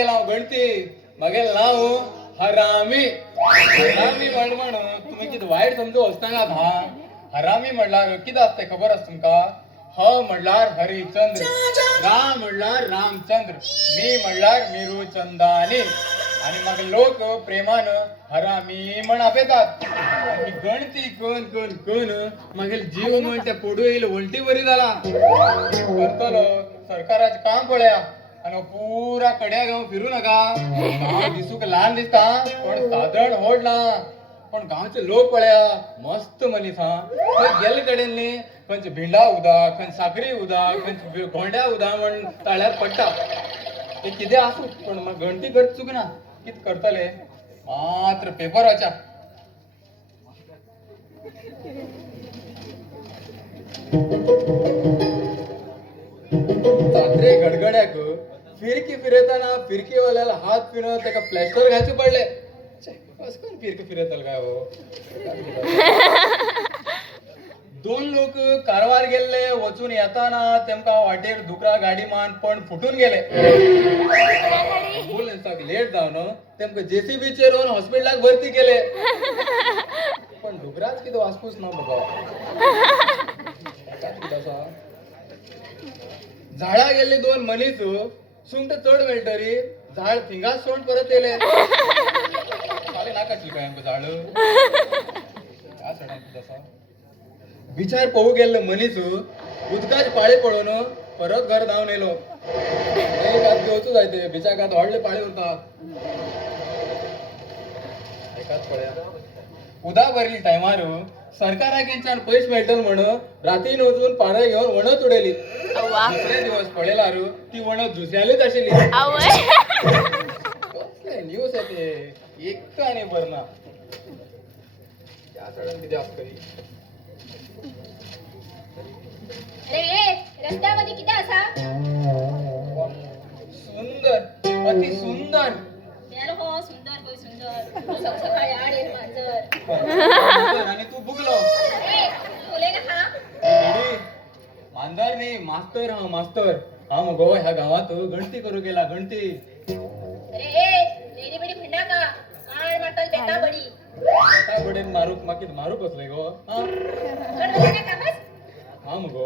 गेला हांव गणती मागेल नाव हरामी हरामी म्हण तुम्ही किती वाईट समजू असताना हा हरामी म्हणल्यार कितें असते खबर आसा तुमका ह म्हणल्यार हरिचंद्र राम म्हणल्यार रामचंद्र मी म्हणल्यार मिरुचंदानी आणि मग लोक प्रेमान हरामी म्हण आपयतात आणि गणती कन कन कन मागील जीव म्हण त्या पोडू येईल वंटी बरी जाला करतलो सरकाराचे काम पळया आणि पुरा कड्या गाव फिरू नका गाव दिसूक लहान दिसता पण साधारण व्हड ना पण गावचे लोक पळया मस्त मनीस हा खंय गेले कडेन न्ही खंयच भिंडा उदा खंय साकरी उदा खंय गोंड्या उदा म्हण ताळ्यार पडटा ते कितें आसूं पण म्हाका गणती करता चुकना कितें करतले मात्र पेपर वाचा जात्रे गडगड्याक फिरकी फिरताना फिरकीवाल्याला हात पिणं त्याका प्लॅस्टर घालचे पडले कस कोण फिरकी फिरतल काय हो दोन लोक कारवार गेल्ले वचून येताना तेमका वाटेर दुकरा गाडी मान पण फुटून गेले ॲम्ब्युलन्साक लेट जावन तेमका जेसीबीचेर व्हरून हॉस्पिटलाक भरती केले पण दुकराच कितें वाचपूच ना बघा झाडा गेल्ले दोन मनीस सुंगट चढ मेळटरी झाड थिंगाच सोंड परत येले फाल्यां नाकाटली काय आमकां झाड काय चढायचं तसा बिचार पळू गेल्लो मनीस उदकाचे पाळी पळोवन परत घर धांवन येयलो एक हात घेवचो जाय ते बिचाकात व्हडले पाळी उरता एकाच पळया उदक भरली टायमार सरकाराक हेंच्यान पयशे मेळटले म्हण रातीन वचून पारय घेवन वणत उडयली दुसरे दिवस पळयल्यार ती वणत दुसऱ्यालीच आशिल्ली कसले न्यूज येते एक आनी बरना त्या चढान कितें आसतली अरे रस्त्यामध्ये किती असा सुंदर अति सुंदर यार हो सुंदर होय सुंदर सकाळी आड येईल मांजर आणि तू बुगलो अरे बोले ना हा रेडी मांजर नाही मास्तर हा मास्तर हा मग ह्या गावात गणती करू गेला गणती अरे लेडी बेडी भिंडा का आड मारतल बेटा बडी बेटा बडेन मारूक माकीत मारूक असले गो हा गणपतीच्या कामास हा मग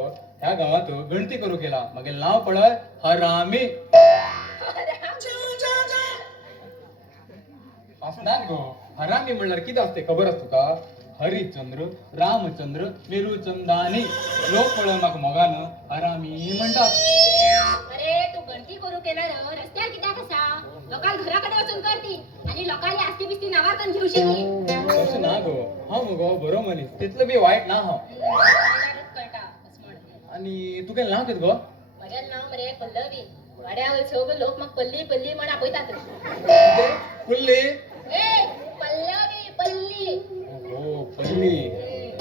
ह्या गावात गणती करू गेला मागेल नाव पळय हरामी असणार गो हरामी म्हणल्यार कितें असते खबर आसा तुका हरिचंद्र रामचंद्र मिरुचंदानी लोक पळय म्हाका मोगान हरामी म्हणटात अरे तू गणती करू केला रस्त्यार कित्याक असा लोकांक घराकडे वचून करती आणि लोकांनी आस्ती बिस्ती नावार करून घेवशी तसं ना गो हा मगो बरो मनीस तितलो बी वायट ना हा कळटा आणि तुगे नाव कितें गो म्हगेलें नांव मरे पल्लवी वाड्या वयचो लोक म्हाका पल्ली पल्ली म्हण आपयतात फुल्ली ए पल्लवी पल्ली हो पल्ली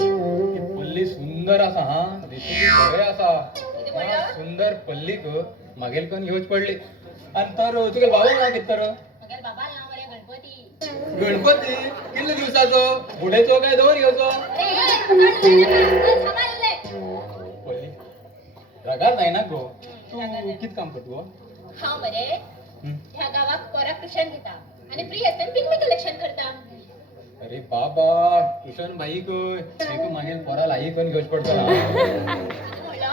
ती पल्ली सुंदर आसा हा दिसून बरें आसा हा, सुंदर पल्लीक मागेल कोण घेवच पडली आणि तर तुगे बाबा नाव कितें तर म्हगेल बाबा नांव मरे गणपती गणपती कितले दिवसाचो बुडेचो काय दोन घेवचो पल्ली रागार जायना गो तू कितें काम करता गो हांव मरे ह्या गावाक पोराक ट्युशन घेता आणि फ्री असताना पिकनिक कलेक्शन करता अरे बाबा ट्युशन बाईक एक मागेल पोरा लाई कोण घेवच पडटला म्हणलं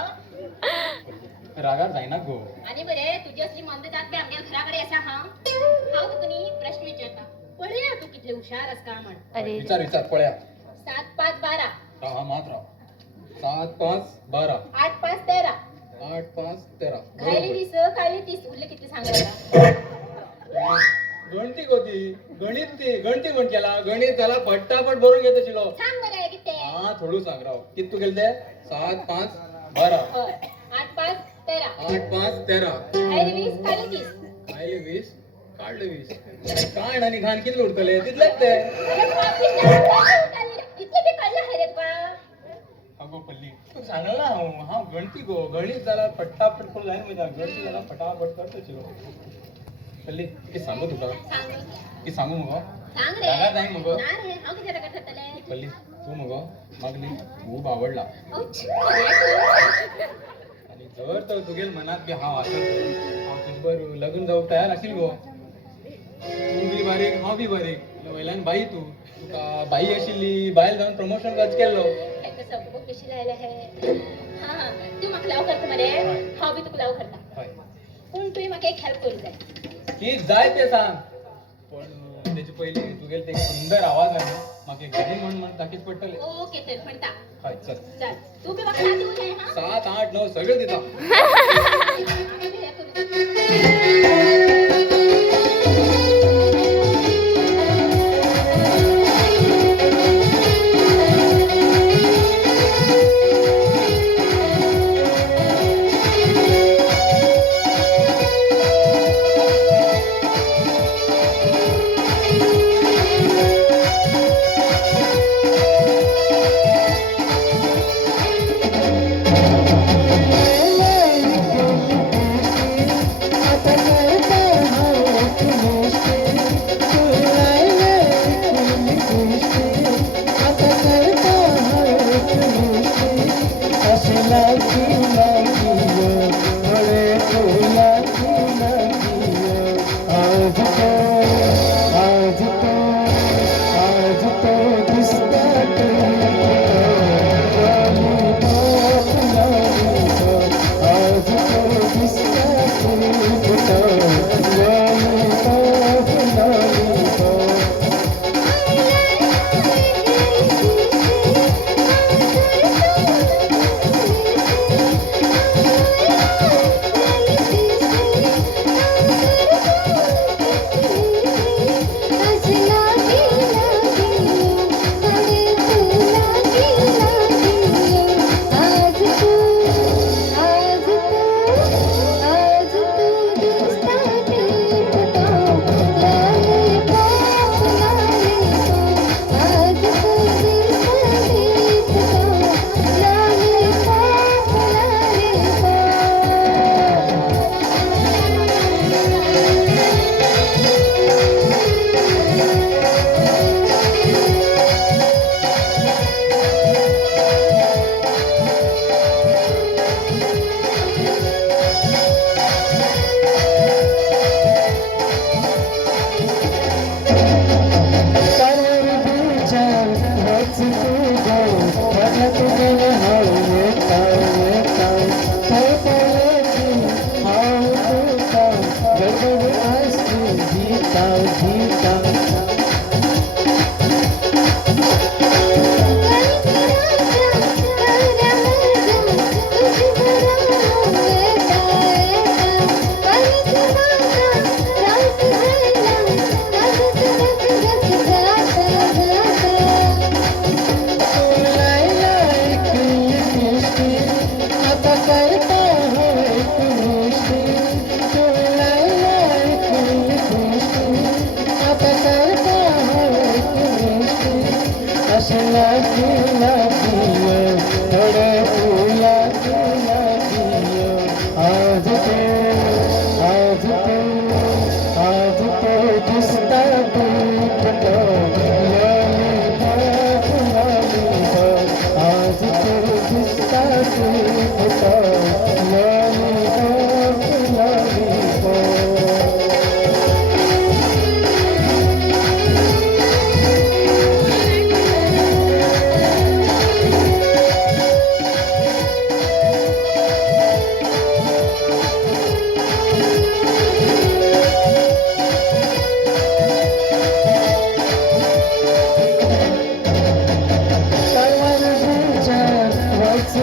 रागार जायना गो आणि बरे तुझी असली मंद जात बी आमच्या घराकडे असा हांव तुका न्ही प्रश्न विचारता पळया तू कितले हुशार आस का म्हण विचार विचार पळया 7 5 12 हा मात राव 7 5 12 8 5 13 8 5 13 खायली 20 खायली 30 उरले किती सांगायला गणती होती गणित ती गणती म्हण केला गणित त्याला फटाफट भरून घेत आशिल्लो सांग बघा किती हा थोडू सांग राव किती तू गेल ते 7 5 12 होय 8 5 13 8 5 13 खायली 20 खायली 30 खायले 20 काढले 20 काढ आणि घाण किती उरतले तितलेच ते अरे बाप इतके बी कळलं आहे रे तुका अगो पल्ली तू सांगल ना हा गणती गो गणित झाला फटाफट करून जाय म्हणजे गणती झाला फटाफट करतो पल्ली की सांगू तुका सांग की सांगू मगो सांग रे जागा जाय मगो ना रे हांव किती रगत करतले पल्ली तू मगो मागली खूप आवडला आणि जर तर तुगेल मनात बी हांव आसत हांव तुजे बर लग्न जावंक तयार आशिल गो तू बी बारीक हांव बी बारीक वयल्यान बाई तुका बाई आशिल्ली बायल जावन प्रमोशन कच केल्लो हेका सगळं कशी लायला हे हा तू म्हाका लाव करता मरे हय. हांव बी तुका लाव करता हय पूण तुवें म्हाका एक हेल्प करूं जाय कित जाय ते सांग पण तेचे पयलीं तुगेले ते सुंदर आवाज आहा म्हाका एक गाणी म्हण दाखीत पडटलें ओके तर म्हणता हय चल चल तू बी म्हाका साथ दिवं जाय हा 7 8 9 सगळे दिता म्हाका बी हे करूं जाय. What's the